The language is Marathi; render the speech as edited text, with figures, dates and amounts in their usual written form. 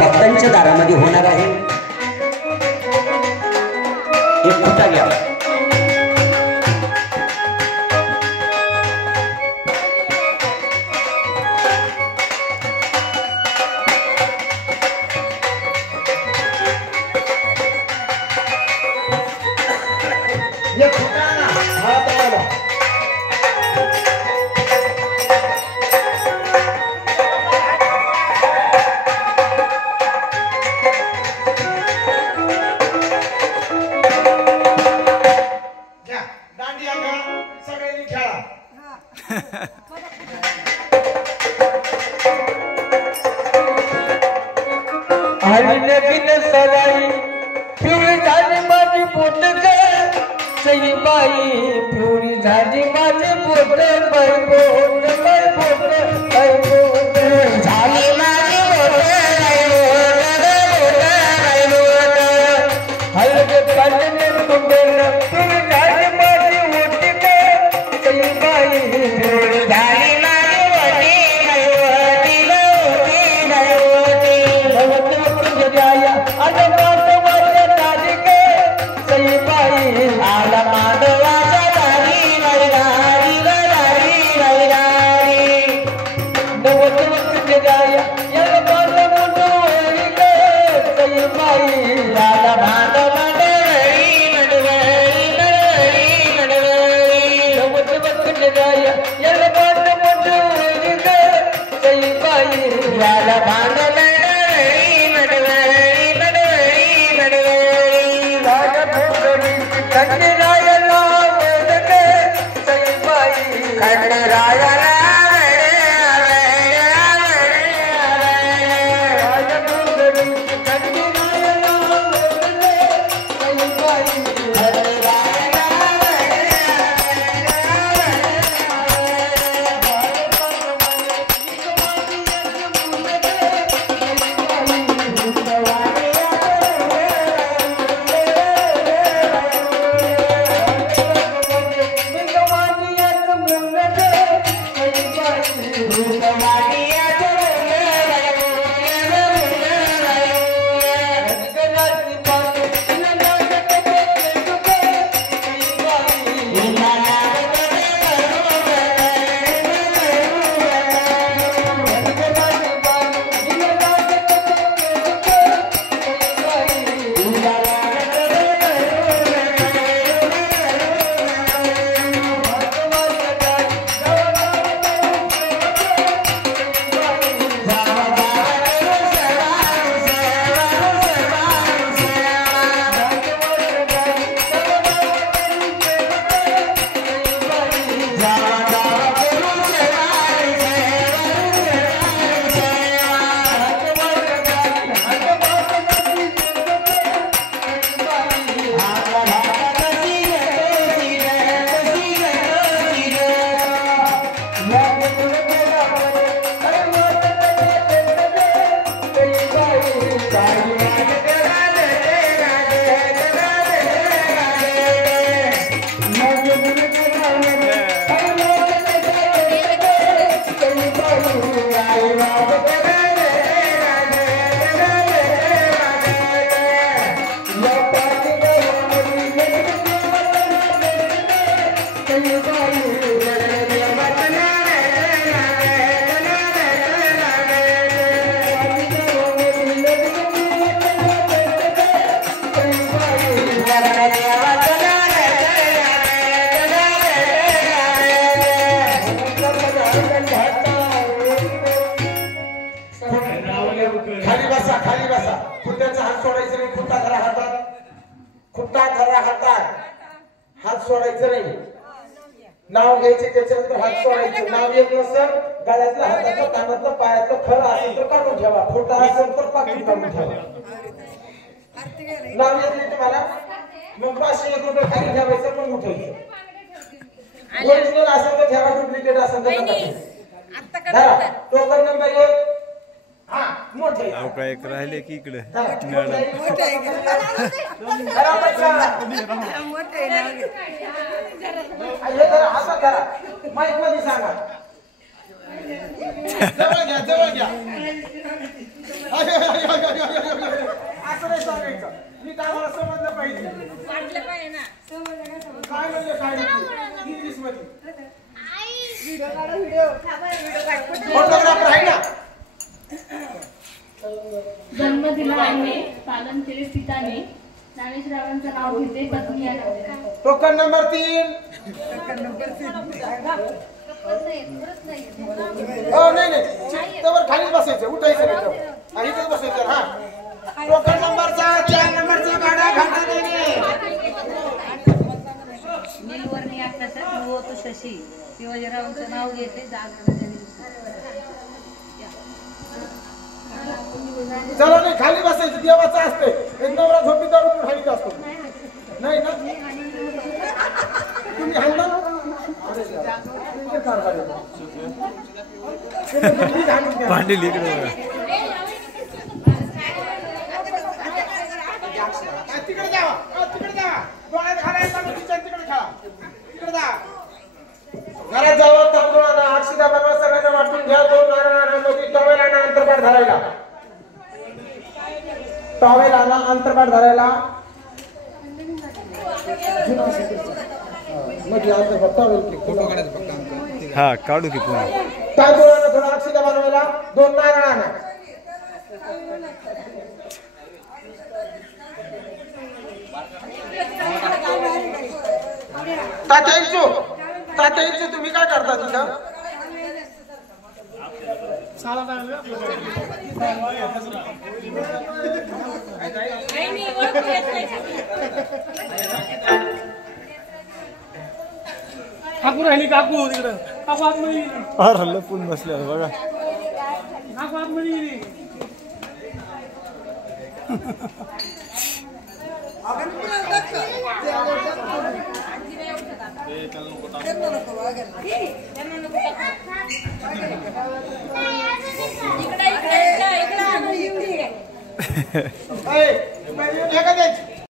भक्तांच्या दारामध्ये होणार आहे। एक खुटा घ्या। नाव घ्यायचे त्याच्यानंतर हात सोडायचे नाव येत नसेल गळ्यातलं हातातलं कानातलं पायातलं खरं असेल तर काढून ठेवा खोटा असेल तर पाकिट काढून ठेवा नाव येत नाही तुम्हाला मग 501 रुपये खाली ठेवायचं मग उठवायचं ओरिजिनल असेल तर ठेवा डुप्लिकेट असेल तर नका धरा टोकन नंबर 1 हा मोठे अहो काय एक राहिले की इकडे हातात धरा माईक मध्ये सांगा जवळ घ्या इंग्लिश मध्ये फोटोग्राफर आहे ना. जन्म दिला आईने, पालन केले पिताने, ज्ञानेश्वरांचं नाव घेते पत्नी आहे. Token number 3. नाही त्यावर खाली बसायचं, उठायचं नाही इथेच बसायचं. हा टोकन नंबर 4 नंबरचा गाडा घाटा देणे. नीलवर्णी आकाशात निवतो शशी, शिवाजीरावांचं नाव घेते चला नाही खाली बसायचं, देवाचं असते. एक नवरा झोपी दारू खाली असतो. नाही ना तुम्ही हल्ला भांडी लिकडे तिकडे जावा, तिकडे जावा. डोळ्यात घालायला तिकडे खेळा. तिकडे जा. घरात जावं तपदोळा अक्षदा बनवा, सगळ्यांना वाटून घ्या. 2 नारळांमध्ये टॉवेल आणा अंतरपाठ धरायला. टॉवेल आणा अंतरपाठ धरायला. हा काढू की पुन्हा. तांदूळाला थोडा अक्षदा बनवायला. 2 नारळ आणा. तात्याईचं तुम्ही काय करता तिथं? काकू राहिली, काकू तिकडं. काकू आतमध्ये अरे लपून बसल्या बघा. काकू आतमध्ये गेली. द्यायची